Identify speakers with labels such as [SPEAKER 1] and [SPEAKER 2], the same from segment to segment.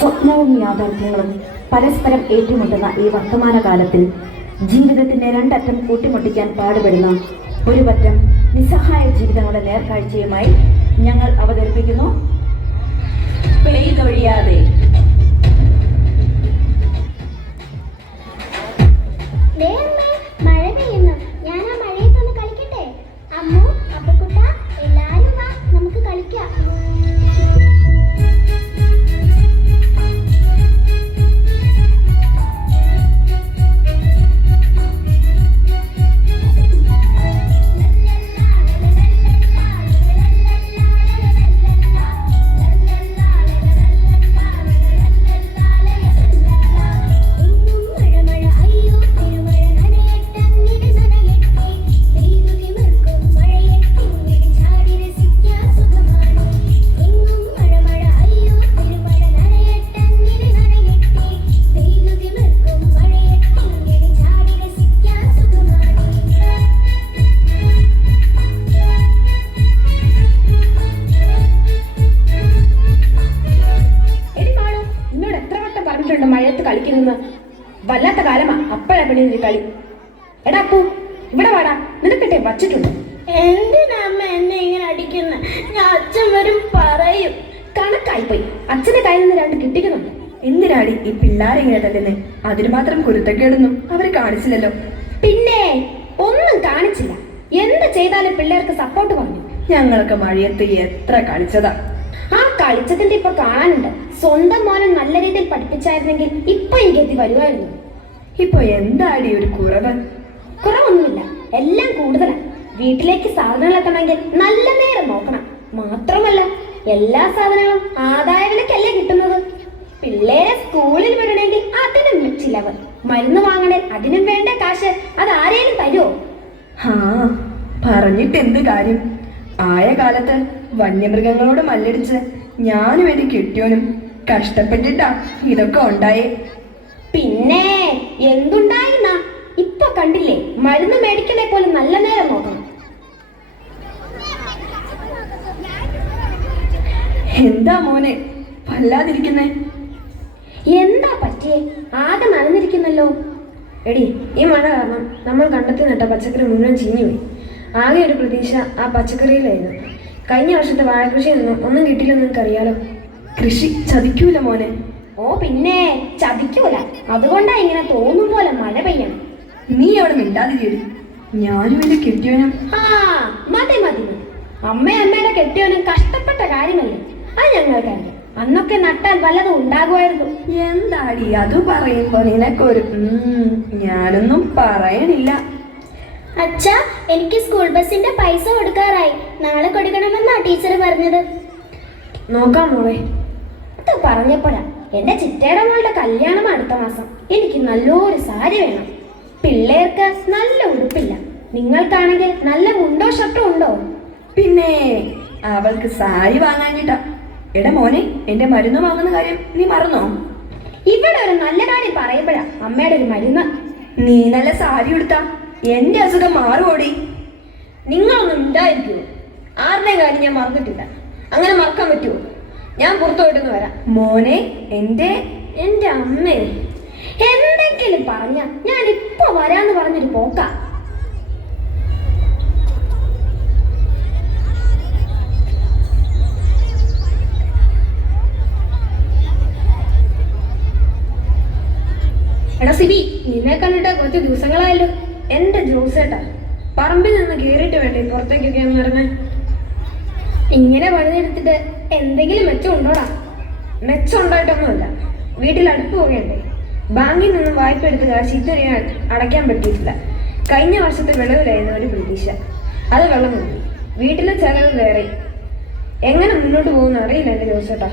[SPEAKER 1] സ്വപ്നവും യാഥാർത്ഥ്യങ്ങളും പരസ്പരം ഏറ്റുമുട്ടുന്ന ഈ വർത്തമാനകാലത്തിൽ ജീവിതത്തിന്റെ രണ്ടറ്റം കൂട്ടിമുട്ടിക്കാൻ പാടുപെടുന്ന ഒരു പറ്റം നിസ്സഹായ ജീവിതങ്ങളുടെ നേർക്കാഴ്ചയുമായി ഞങ്ങൾ അവതരിപ്പിക്കുന്നു. പെയ്തൊഴിയാതെ
[SPEAKER 2] ദേ
[SPEAKER 3] കളി എടാ പൂ. ഇവിടെ വാടാ. നിനക്കിട്ടെ വച്ചിട്ടുണ്ട്.
[SPEAKER 2] എന്തിനാ അമ്മ എന്നെ ഇങ്ങനെ അടിക്കുന്നത് ഞാൻ അച്ഛൻ വരും പറയും.
[SPEAKER 3] കണക്കായി പോയി അച്ഛന്റെ കയ്യിൽ നിന്ന് രണ്ട് കിട്ടിക്കുന്നുണ്ട്
[SPEAKER 4] എന്തിനാടി ഈ പിള്ളാരിങ്ങനെ തന്നെ അതിന് മാത്രം കുരുത്തക്കേടൊന്നും അവർ കാണിച്ചില്ലല്ലോ.
[SPEAKER 3] പിന്നെ ഒന്നും കാണിച്ചില്ല. എന്ത് ചെയ്താലും പിള്ളേർക്ക് സപ്പോർട്ട് പറഞ്ഞു
[SPEAKER 4] ഞങ്ങളൊക്കെ മഴയത്ത് എത്ര കളിച്ചതാ.
[SPEAKER 3] ആ കളിച്ചതിന്റെ ഇപ്പൊ കാണാനുണ്ട്. സ്വന്തം മോനെ നല്ല രീതിയിൽ പഠിപ്പിച്ചായിരുന്നെങ്കിൽ ഇപ്പൊ ഈ ഗതി വരുമായിരുന്നു.
[SPEAKER 4] ഇപ്പൊ എന്താടി ഒരു കുറവ്?
[SPEAKER 3] കുറവൊന്നുമില്ല. എല്ലാം കൂടുതലാണ് വീട്ടിലേക്ക് സാധനങ്ങൾ എത്തണമെങ്കിൽ നല്ല നേരം നോക്കണം. മാത്രമല്ല എല്ലാ സാധനങ്ങളും ആദായ വിലക്കല്ലേ കിട്ടുന്നത്? പിള്ളേരെ സ്കൂളിൽ വിടണമെങ്കിൽ അതിനും ചിലവ് മരുന്ന് വാങ്ങണേ അതിനും വേണ്ട കാശ്. അത് ആരേലും തരുമോ
[SPEAKER 4] ആ പറഞ്ഞിട്ട് എന്ത് കാര്യം? ആയ കാലത്ത് വന്യമൃഗങ്ങളോട് മല്ലടിച്ച് ഞാനും എന്റെ കെട്ടിയോനും കഷ്ടപ്പെട്ടിട്ടാ ഇതൊക്കെ ഉണ്ടായേ.
[SPEAKER 3] പിന്നെ എന്തുണ്ടായിന്നാ? ഇപ്പൊ കണ്ടില്ലേ? മരുന്ന് മേടിക്കണേ പോലെ നല്ല നേരം നോക്കണം.
[SPEAKER 4] എന്താ മോനെ? വല്ലാതിരിക്കുന്നേ.
[SPEAKER 3] എന്താ പറ്റിയേ? ആകെ നനഞ്ഞിരിക്കുന്നല്ലോ. എടി ഈ മഴ കാരണം നമ്മൾ കണ്ടെത്തി നട്ട പച്ചക്കറി മുഴുവൻ ചീഞ്ഞുപോയി. ആകെ ഒരു പ്രതീക്ഷ ആ പച്ചക്കറിയിലായിരുന്നു. കഴിഞ്ഞ വർഷത്തെ വാഴകൃഷിയിൽ നിന്നും ഒന്നും കിട്ടിയില്ലെന്ന് നിനക്കറിയാലോ?
[SPEAKER 4] കൃഷി ചതിക്കൂല മോനെ.
[SPEAKER 3] ഓ പിന്നെ ചതിക്കൂല. അതുകൊണ്ടാ ഇങ്ങനെ തോന്നും പോലെ മഴ പെയ്യണം.
[SPEAKER 4] നീ അവിടെ മിണ്ടാതിരി ഞാനും എന്റെ കെട്ടിയോനും.
[SPEAKER 3] ആ മതി മതി. മതി അമ്മ അമ്മയുടെ കെട്ടിയവനും കഷ്ടപ്പെട്ട കാര്യമല്ലേ? അത് ഞങ്ങൾക്കറിയാം അന്നൊക്കെ നട്ടാൽ വല്ലതും ഉണ്ടാകുമായിരുന്നു.
[SPEAKER 4] എന്താടി അത് പറയുമ്പോ നിനക്കൊരു ഞാനൊന്നും പറയണില്ല.
[SPEAKER 2] അച്ഛാ എനിക്ക് സ്കൂൾ ബസിന്റെ പൈസ കൊടുക്കാറായി. നാളെ കൊടുക്കണമെന്നാ ടീച്ചർ പറഞ്ഞത്.
[SPEAKER 3] നോക്കാം മോളെ. അത് പറഞ്ഞപ്പോഴാ എന്റെ ചിറ്റയുടെ മോളുടെ കല്യാണം അടുത്ത മാസം. എനിക്ക് നല്ലൊരു സാരി വേണം. പിള്ളേർക്ക് നല്ല ഉടുപ്പില്ല. നിങ്ങൾക്കാണെങ്കിൽ നല്ല മുണ്ടോ ഷർട്ടോ ഉണ്ടോ?
[SPEAKER 4] പിന്നെ അവൾക്ക് സാരി വാങ്ങാഞ്ഞിട്ടാ എടാ മോനെ എന്റെ മരുന്ന് വാങ്ങുന്ന കാര്യം നീ മറന്നോ?
[SPEAKER 3] ഇവിടെ ഒരു നല്ല കാര്യം പറയപ്പെടാ അമ്മയുടെ ഒരു മരുന്ന്.
[SPEAKER 4] നീ നല്ല സാരി ഉടുത്താ. എന്റെ അസുഖം മാറുകൂടി
[SPEAKER 3] നിങ്ങളൊന്നും ഉണ്ടായിരിക്കുമോ ആരുടെ കാര്യം ഞാൻ മറന്നിട്ടില്ല. അങ്ങനെ മറക്കാൻ പറ്റുമോ ഞാൻ പുറത്തോട്ട് വരാം.
[SPEAKER 4] മോനെ എന്റെ
[SPEAKER 3] എന്റെ അമ്മേ. എന്തെങ്കിലും പറഞ്ഞ ഞാൻ ഇപ്പൊ വരാന്ന് പറഞ്ഞൊരു പോക്ക. എടാ സിബി നിന്നെ കണ്ടിട്ട് കുറച്ച് ദിവസങ്ങളായല്ലോ. എന്റെ ജോസേട്ടാ പറമ്പിൽ നിന്ന് കേറിയിട്ട് വേണ്ടേ പുറത്തേക്കൊക്കെ എന്ന് ഇറങ്ങാൻ? ഇങ്ങനെ പണിതെടുത്തിട്ട് എന്തെങ്കിലും മെച്ചം ഉണ്ടോടാ? മെച്ചം ഉണ്ടായിട്ടൊന്നുമല്ല. വീട്ടിൽ അടുപ്പ് പോകണ്ടേ ബാങ്കിൽ നിന്നും വായ്പ എടുത്ത് കാശ് ഇതുവരെ അടയ്ക്കാൻ പറ്റിയിട്ടില്ല. കഴിഞ്ഞ വർഷത്തെ വിളവിലായിരുന്നു ഒരു പ്രതീക്ഷ. അത് വെള്ളം നോക്കി വീട്ടിലെ ചെലവ് വേറെ. എങ്ങനെ മുന്നോട്ട് പോകുന്ന അറിയില്ല എന്റെ ജോസേട്ടാ.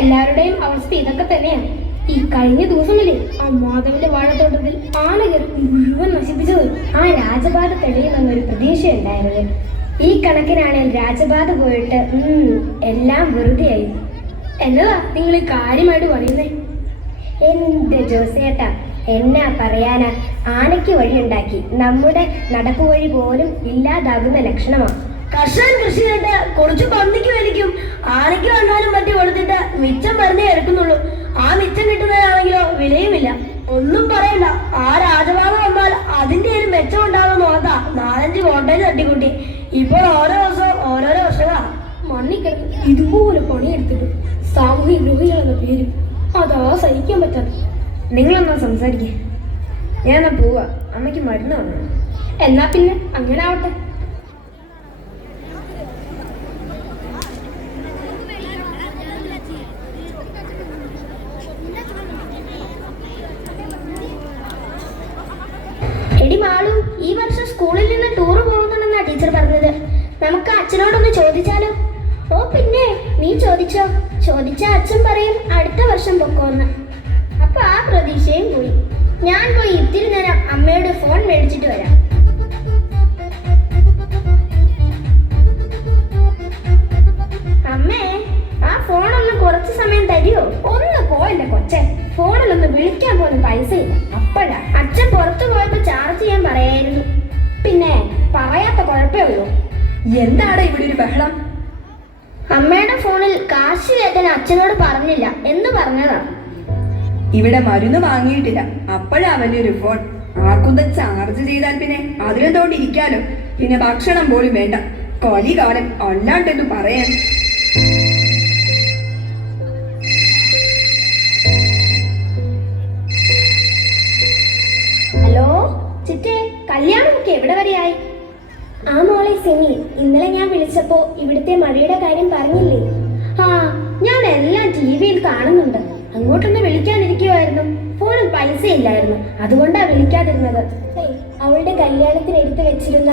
[SPEAKER 3] എല്ലാവരുടെയും അവസ്ഥ ഇതൊക്കെ തന്നെയാണ്. ഈ കഴിഞ്ഞ ദിവസമല്ലേ ആ മാധവന്റെ വാഴത്തോട്ടത്തിൽ ആളുകൾ മുഴുവൻ നശിപ്പിച്ചത് ആ രാജപാത തെളിയുമെന്നൊരു പ്രതീക്ഷ ഉണ്ടായിരുന്നു ഈ കണക്കിനാണ് രാജപാത പോയിട്ട് എല്ലാം വെറുതെയായി. എന്നതാ നിങ്ങൾ കാര്യമായിട്ട് പറയുന്നേ? എന്റെ ജോസേട്ട എന്നാ പറയാനാ? ആനയ്ക്ക് വഴിയുണ്ടാക്കി. നമ്മുടെ നടപ്പ് വഴി പോലും ഇല്ലാതാകുന്ന ലക്ഷണമാണ്
[SPEAKER 5] കർഷകൻ കൃഷി കണ്ട് കുറച്ച് പന്നിക്ക് വലിക്കും ആനയ്ക്ക് വന്നാലും മറ്റു കൊടുത്തിട്ട് മിച്ചം മരുന്നേ എടുക്കുന്നുള്ളൂ.
[SPEAKER 6] ആ മിച്ചം കിട്ടുന്നതാണെങ്കിലോ വിലയുമില്ല. ഒന്നും പറയണ്ട. ആ രാജഭാഗം വന്നാൽ അതിന്റെ ഒരു മെച്ചം ഉണ്ടാകുമെന്ന് നോക്കാ നാലഞ്ച് കോട്ടയിൽ തട്ടിക്കൂട്ടി. ഇപ്പോൾ ഓരോ ദിവസവും ഓരോരോ വർഷമാ മണ്ണിക്കിടന്ന് ഇതുപോലെ പണിയെടുത്തിട്ട് സാമൂഹ്യ ഗ്രൂഹികളെന്ന പേര് അതാ സഹിക്കാൻ പറ്റാത്ത. നിങ്ങളെന്നാ സംസാരിക്കേ. ഞാൻ പോവാ. അമ്മയ്ക്ക് മരുന്ന് വന്നു എന്നാ പിന്നെ? അങ്ങനെ ആവട്ടെ.
[SPEAKER 3] എടി മാളു ഈ വർഷം സ്കൂളിൽ നിന്ന് ടൂർ ടീച്ചർ പറഞ്ഞത്. നമുക്ക് അച്ഛനോടൊന്ന് ചോദിച്ചാലോ? ഓ പിന്നെ നീ ചോദിച്ചോ? ചോദിച്ച അച്ഛൻ പറയും അടുത്ത വർഷം പൊക്കോന്ന്. അപ്പൊ ആ പ്രതീക്ഷയും പോയി. ഞാൻ പോയി ഇത്തിരി നേരം അമ്മയുടെ ഫോൺ മേടിച്ചിട്ട് വരാം.
[SPEAKER 4] എന്താണ് ഇവിടെ ഒരു ബഹളം?
[SPEAKER 3] അമ്മയുടെ ഫോണിൽ കാശ് കയറ്റാൻ അച്ഛനോട് പറഞ്ഞില്ല. എന്ന് പറഞ്ഞതാണ്
[SPEAKER 4] ഇവിടെ മരുന്ന് വാങ്ങിയിട്ടില്ല. അപ്പോഴാ വലിയൊരു ഫോൺ ആർക്കൊന്ന് ചാർജ് ചെയ്താൽ പിന്നെ അതിലെന്തോണ്ട് ഇരിക്കാലോ പിന്നെ ഭക്ഷണം പോലും വേണ്ട. കൊലി കാലൻ അല്ലാണ്ടെന്ന് പറയാൻ.
[SPEAKER 3] ഹലോ ചിറ്റേ കല്യാണമൊക്കെ എവിടെ വരെയായി? ആ മോളെ സെമി ഇന്നലെ ഞാൻ വിളിച്ചപ്പോ ഇവിടുത്തെ മഴയുടെ കാര്യം പറഞ്ഞില്ലേ? ആ ഞാൻ എല്ലാം ടി വിയിൽ കാണുന്നുണ്ട്. അങ്ങോട്ടൊന്ന് വിളിക്കാനിരിക്കുമായിരുന്നു ഫോണിൽ പൈസ ഇല്ലായിരുന്നു അതുകൊണ്ടാ വിളിക്കാതിരുന്നത്. അവളുടെ കല്യാണത്തിന് എടുത്തു വെച്ചിരുന്ന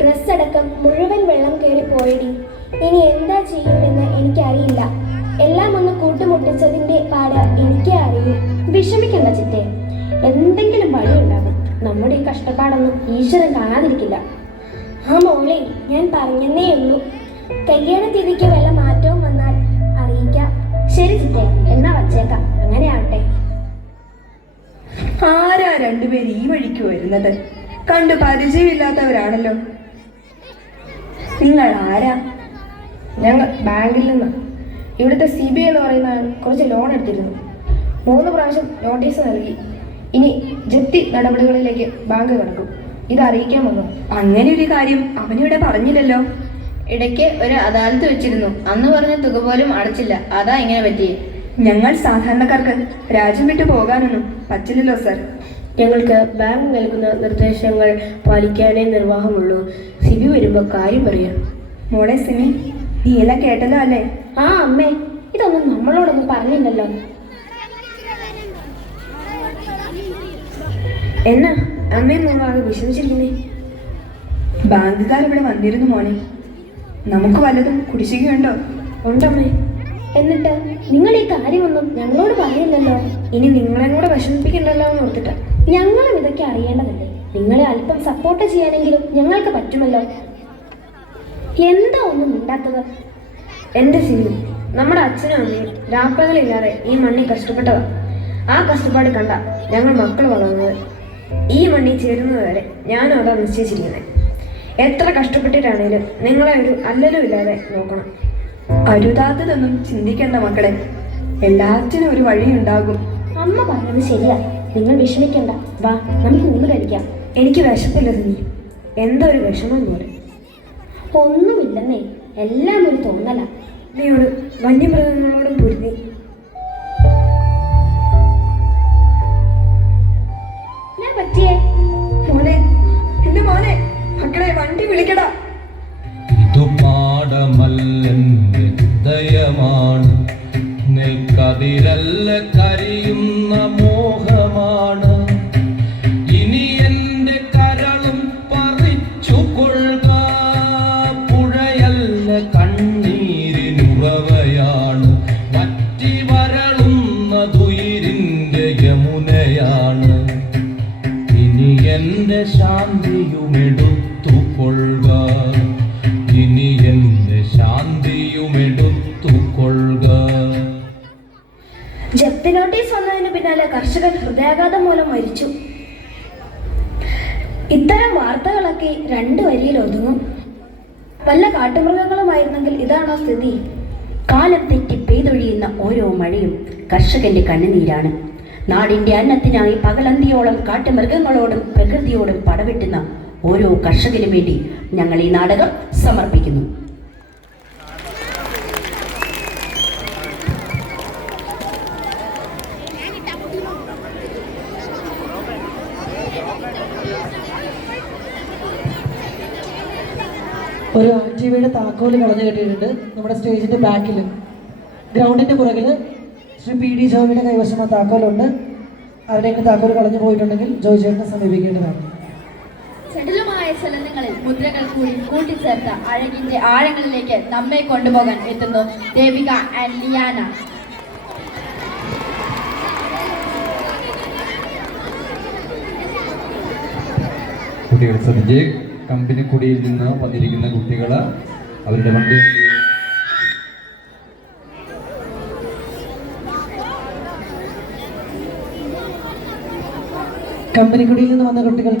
[SPEAKER 3] ഡ്രസ് അടക്കം മുഴുവൻ വെള്ളം കയറി പോയടി. ഇനി എന്താ ചെയ്യുമെന്ന് എനിക്കറിയില്ല. എല്ലാം ഒന്ന് കൂട്ടുമുട്ടിച്ചതിന്റെ പാട് എനിക്കേ അറിയൂ. വിഷമിക്കണ്ട ചിറ്റേ. എന്തെങ്കിലും വഴിയുണ്ടാകും. നമ്മുടെ ഈ കഷ്ടപ്പാടൊന്നും ഈശ്വരൻ കാണാതിരിക്കില്ല. ആ മോളെ ഞാൻ പറഞ്ഞെന്നേ ഉള്ളൂ. കല്യാണ തീയതിക്ക് വല്ല മാറ്റവും വന്നാൽ അറിയിക്കാം. ശരി ചിറ്റേ എന്നാ വച്ചേക്കാം. അങ്ങനെ ആവട്ടെ
[SPEAKER 4] ആരാ രണ്ടുപേര് ഈ വഴിക്ക് വരുന്നത്? കണ്ടു പരിചയമില്ലാത്തവരാണല്ലോ. നിങ്ങൾ ആരാ?
[SPEAKER 6] ഞങ്ങൾ ബാങ്കിൽ നിന്ന്. ഇവിടുത്തെ സി ബി എന്ന് പറയുന്ന കുറച്ച് ലോൺ എടുത്തിരുന്നു. മൂന്ന് പ്രാവശ്യം നോട്ടീസ് നൽകി. ഇനി ജപ്തി നടപടികളിലേക്ക് ബാങ്ക് കടക്കും. ഇത് അറിയിക്കാൻ വന്നു
[SPEAKER 4] അങ്ങനെ ഒരു കാര്യം അവനിവിടെ പറഞ്ഞില്ലല്ലോ.
[SPEAKER 5] ഇടയ്ക്ക് ഒരു അദാലത്ത് വെച്ചിരുന്നു. അന്ന് പറഞ്ഞ തുക പോലും അടച്ചില്ല. അതാ ഇങ്ങനെ പറ്റിയേ.
[SPEAKER 4] ഞങ്ങൾ സാധാരണക്കാർക്ക് രാജ്യം വിട്ടു പോകാനൊന്നും പറ്റില്ലല്ലോ സർ.
[SPEAKER 6] ഞങ്ങൾക്ക് ബാങ്ക് നൽകുന്ന നിർദ്ദേശങ്ങൾ പാലിക്കാനേ നിർവാഹമുള്ളൂ. സിബി വരുമ്പോൾ കാര്യം പറയാം.
[SPEAKER 4] മോളെ സിമി നീ എല്ലാം കേട്ടല്ലോ അല്ലേ?
[SPEAKER 3] ആ അമ്മേ. ഇതൊന്നും നമ്മളോടൊന്നും പറഞ്ഞില്ലല്ലോ.
[SPEAKER 6] എന്നാ? അമ്മയും മോളാകെ വിഷമിച്ചിരിക്കുന്നേ.
[SPEAKER 4] ബാങ്കുകാർ ഇവിടെ വന്നിരുന്നു മോനെ. നമുക്ക് വല്ലതും കുടിശ്ശികയുണ്ടോ?
[SPEAKER 6] ഉണ്ടമ്മേ.
[SPEAKER 3] എന്നിട്ട് നിങ്ങൾ ഈ കാര്യമൊന്നും ഞങ്ങളോട് പറഞ്ഞില്ലല്ലോ
[SPEAKER 6] ഇനി നിങ്ങളെ കൂടെ വിഷമിപ്പിക്കണ്ടല്ലോ എന്ന് ഓർത്തിട്ട്.
[SPEAKER 3] ഞങ്ങളും ഇതൊക്കെ അറിയേണ്ടതല്ലേ? നിങ്ങളെ അല്പം സപ്പോർട്ട് ചെയ്യാനെങ്കിലും ഞങ്ങൾക്ക് പറ്റുമല്ലോ? എന്താ ഒന്നും മിണ്ടാത്തത്?
[SPEAKER 6] എന്റെ സിനിമ നമ്മുടെ അച്ഛനും അമ്മയും രാപ്പകലില്ലാതെ ഈ മണ്ണിൽ കഷ്ടപ്പെട്ടതാ. ആ കഷ്ടപ്പാട് കണ്ട ഞങ്ങൾ മക്കൾ വളർന്നത്. ഈ മണ്ണിൽ ചേരുന്നത് വരെ ഞാനും അതാ നിശ്ചയിച്ചിരിക്കുന്നത്. എത്ര കഷ്ടപ്പെട്ടിട്ടാണേലും നിങ്ങളെ ഒരു അല്ലലും ഇല്ലാതെ നോക്കണം.
[SPEAKER 4] അരുതാത്തതൊന്നും ചിന്തിക്കേണ്ട മക്കളെ. എല്ലാറ്റിനും ഒരു വഴിയുണ്ടാകും.
[SPEAKER 3] അമ്മ പറഞ്ഞത് ശരിയാ. നിങ്ങൾ വിഷമിക്കണ്ട. വാ നമുക്ക് ഊണ് കഴിക്കാം.
[SPEAKER 6] എനിക്ക് വിശപ്പില്ല നീ എന്തോ ഒരു വിഷമം പോലെ.
[SPEAKER 3] ഒന്നുമില്ലെന്നേ. എല്ലാം ഒരു തോന്നലാ.
[SPEAKER 6] നീയോട് വന്യമൃഗങ്ങളോടും പൊരുതി.
[SPEAKER 3] ജപ്തി നോട്ടീസ് വന്നതിന് പിന്നാലെ കർഷകൻ ഹൃദയാഘാതം മൂലം മരിച്ചു. ഇത്തരം വാർത്തകളൊക്കെ രണ്ട് വരിയിൽ ഒതുങ്ങും. വല്ല കാട്ടുമൃഗങ്ങളുമായിരുന്നെങ്കിൽ ഇതാണോ സ്ഥിതി.
[SPEAKER 7] കാലം തെറ്റി പെയ്തൊഴിയുന്ന ഓരോ മഴയും കർഷകന്റെ കണ്ണുനീരാണ്. നാടിന്റെ അന്നത്തിനായി പകലന്തിയോളം കാട്ടുമൃഗങ്ങളോടും പ്രകൃതിയോടും പടവെട്ടുന്ന ഓരോ കർഷകനും വേണ്ടി ഞങ്ങൾ ഈ നാടകം സമർപ്പിക്കുന്നു.
[SPEAKER 8] ഒരു ആക്റ്റീവയുടെ താക്കോൽ കളഞ്ഞു കെട്ടിയിട്ടുണ്ട് നമ്മുടെ സ്റ്റേജിന്റെ ബാക്കിൽ ഗ്രൗണ്ടിന്റെ പുറകിൽ ശ്രീ പി ഡി ജോയിയുടെ കൈവശം ആ താക്കോലുണ്ട് അവരെങ്കിലും താക്കോൽ കളഞ്ഞു പോയിട്ടുണ്ടെങ്കിൽ ജോയി ചേട്ടനെ സമീപിക്കേണ്ടതാണ്.
[SPEAKER 9] ചടുലമായ ചലനങ്ങളിൽ മുദ്രകൾ കൂടി കൂട്ടിച്ചേർത്ത അഴകിന്റെ ആഴങ്ങളിലേക്ക് നമ്മെ കൊണ്ടുപോകാൻ എത്തുന്നു ദേവിക ആൻഡ് ലിയാന.
[SPEAKER 10] കുട്ടികൾ ശ്രദ്ധിച്ച്. കമ്പനിക്കുടിയിൽ നിന്ന് വന്നിരിക്കുന്ന കുട്ടികൾ അവരുടെ വണ്ടി
[SPEAKER 8] കമ്പനിക്കുടിയിൽ നിന്ന് വന്ന കുട്ടികൾ